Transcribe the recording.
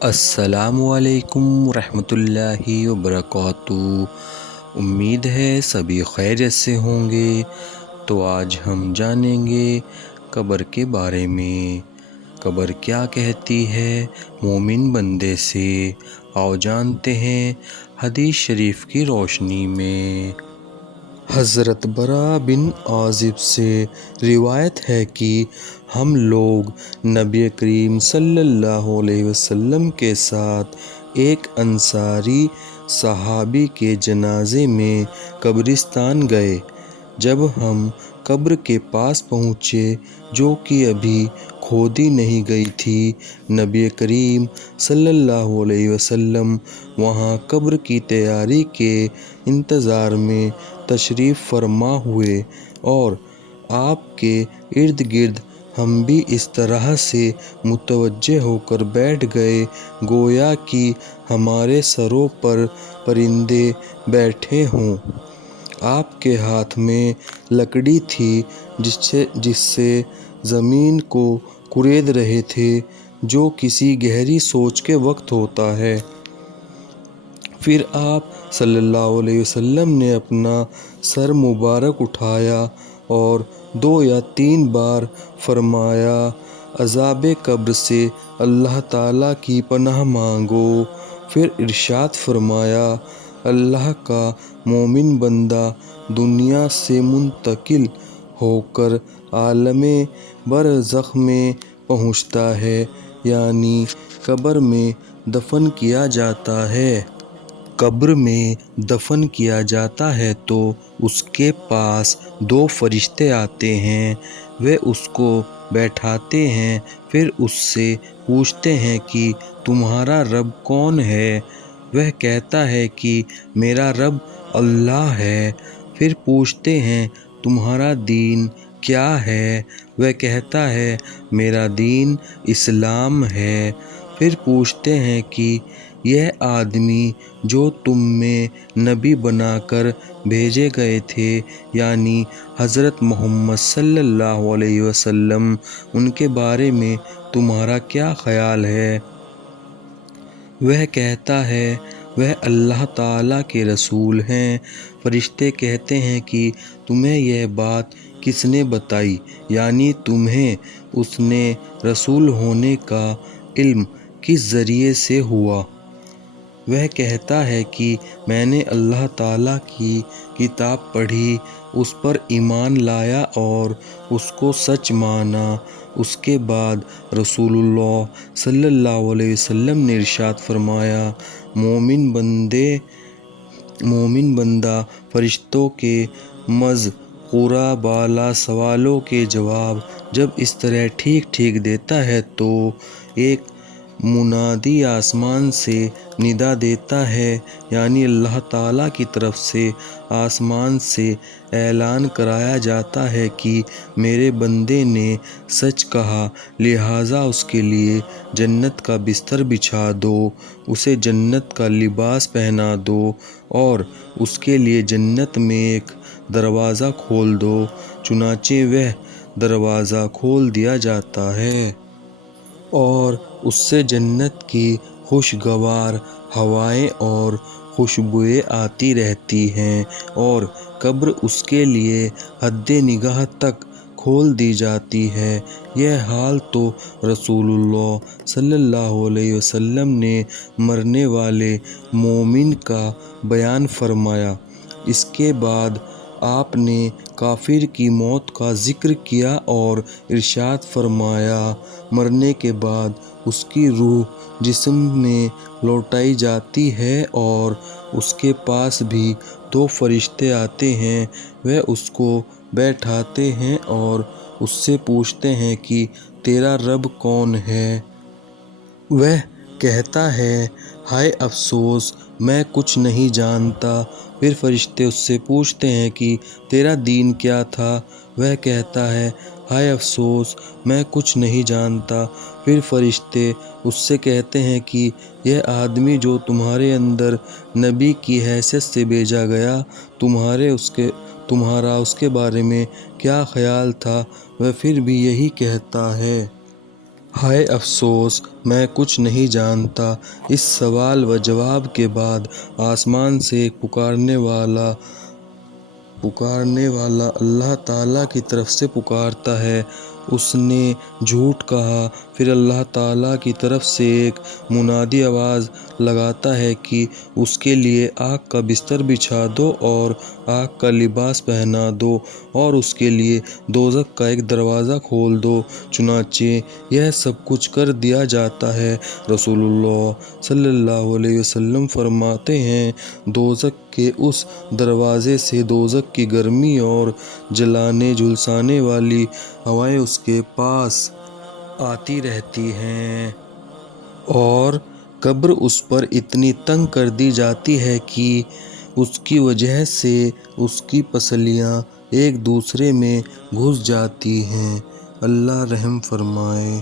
السلام علیکم ورحمۃ اللہ وبرکاتہ۔ امید ہے سبھی خیریت سے ہوں گے۔ تو آج ہم جانیں گے قبر کے بارے میں۔ قبر کیا کہتی ہے مومن بندے سے، آؤ جانتے ہیں حدیث شریف کی روشنی میں۔ حضرت برا بن عازب سے روایت ہے کہ ہم لوگ نبی کریم صلی اللہ علیہ وسلم کے ساتھ ایک انصاری صحابی کے جنازے میں قبرستان گئے۔ جب ہم قبر کے پاس پہنچے جو کہ ابھی کھودی نہیں گئی تھی، نبی کریم صلی اللہ علیہ وسلم وہاں قبر کی تیاری کے انتظار میں تشریف فرما ہوئے اور آپ کے ارد گرد ہم بھی اس طرح سے متوجہ ہو کر بیٹھ گئے گویا کہ ہمارے سروں پر پرندے بیٹھے ہوں۔ آپ کے ہاتھ میں لکڑی تھی جس سے زمین کو کورید رہے تھے، جو کسی گہری سوچ کے وقت ہوتا ہے۔ پھر آپ صلی اللہ علیہ وسلم نے اپنا سر مبارک اٹھایا اور 2 یا 3 بار فرمایا، عذاب قبر سے اللہ تعالیٰ کی پناہ مانگو۔ پھر ارشاد فرمایا، اللہ کا مومن بندہ دنیا سے منتقل ہو کر عالم برزخ میں پہنچتا ہے، یعنی قبر میں دفن کیا جاتا ہے۔ قبر میں دفن کیا جاتا ہے تو اس کے پاس 2 فرشتے آتے ہیں، وہ اس کو بیٹھاتے ہیں، پھر اس سے پوچھتے ہیں کہ تمہارا رب کون ہے؟ وہ کہتا ہے کہ میرا رب اللہ ہے۔ پھر پوچھتے ہیں تمہارا دین کیا ہے؟ وہ کہتا ہے میرا دین اسلام ہے۔ پھر پوچھتے ہیں کہ یہ آدمی جو تم میں نبی بنا کر بھیجے گئے تھے، یعنی حضرت محمد صلی اللہ علیہ وسلم، ان کے بارے میں تمہارا کیا خیال ہے؟ وہ کہتا ہے وہ اللہ تعالیٰ کے رسول ہیں۔ فرشتے کہتے ہیں کہ تمہیں یہ بات کس نے بتائی، یعنی تمہیں اس نے رسول ہونے کا علم کس ذریعے سے ہوا؟ وہ کہتا ہے کہ میں نے اللہ تعالیٰ کی کتاب پڑھی، اس پر ایمان لایا اور اس کو سچ مانا۔ اس کے بعد رسول اللہ صلی اللہ علیہ وسلم نے ارشاد فرمایا، مومن بندہ فرشتوں کے مذکورہ بالا سوالوں کے جواب جب اس طرح ٹھیک ٹھیک دیتا ہے تو ایک منادی آسمان سے ندا دیتا ہے، یعنی اللہ تعالیٰ کی طرف سے آسمان سے اعلان کرایا جاتا ہے کہ میرے بندے نے سچ کہا، لہٰذا اس کے لیے جنت کا بستر بچھا دو، اسے جنت کا لباس پہنا دو اور اس کے لیے جنت میں ایک دروازہ کھول دو۔ چنانچہ وہ دروازہ کھول دیا جاتا ہے اور اس سے جنت کی خوشگوار ہوائیں اور خوشبوئیں آتی رہتی ہیں اور قبر اس کے لیے حد نگاہ تک کھول دی جاتی ہے۔ یہ حال تو رسول اللہ صلی اللہ علیہ وسلم نے مرنے والے مومن کا بیان فرمایا۔ اس کے بعد آپ نے کافر کی موت کا ذکر کیا اور ارشاد فرمایا، مرنے کے بعد اس کی روح جسم میں لوٹائی جاتی ہے اور اس کے پاس بھی 2 فرشتے آتے ہیں، وہ اس کو بیٹھاتے ہیں اور اس سے پوچھتے ہیں کہ تیرا رب کون ہے؟ وہ کہتا ہے ہائے افسوس، میں کچھ نہیں جانتا۔ پھر فرشتے اس سے پوچھتے ہیں کہ تیرا دین کیا تھا؟ وہ کہتا ہے ہائے افسوس، میں کچھ نہیں جانتا۔ پھر فرشتے اس سے کہتے ہیں کہ یہ آدمی جو تمہارے اندر نبی کی حیثیت سے بھیجا گیا، تمہارا اس کے بارے میں کیا خیال تھا؟ وہ پھر بھی یہی کہتا ہے ہائے افسوس، میں کچھ نہیں جانتا۔ اس سوال و جواب کے بعد آسمان سے ایک پکارنے والا اللہ تعالیٰ کی طرف سے پکارتا ہے۔ اس نے جھوٹ کہا۔ پھر اللہ تعالیٰ کی طرف سے ایک منادی آواز لگاتا ہے کہ اس کے لیے آگ کا بستر بچھا دو اور آگ کا لباس پہنا دو اور اس کے لیے دوزخ کا ایک دروازہ کھول دو۔ چنانچہ یہ سب کچھ کر دیا جاتا ہے۔ رسول اللہ صلی اللہ علیہ وسلم فرماتے ہیں، دوزخ کے اس دروازے سے دوزخ کی گرمی اور جلانے جھلسانے والی ہوائیں اس کے پاس آتی رہتی ہیں اور قبر اس پر اتنی تنگ کر دی جاتی ہے کہ اس کی وجہ سے اس کی پسلیاں ایک دوسرے میں گھس جاتی ہیں۔ اللہ رحم فرمائے۔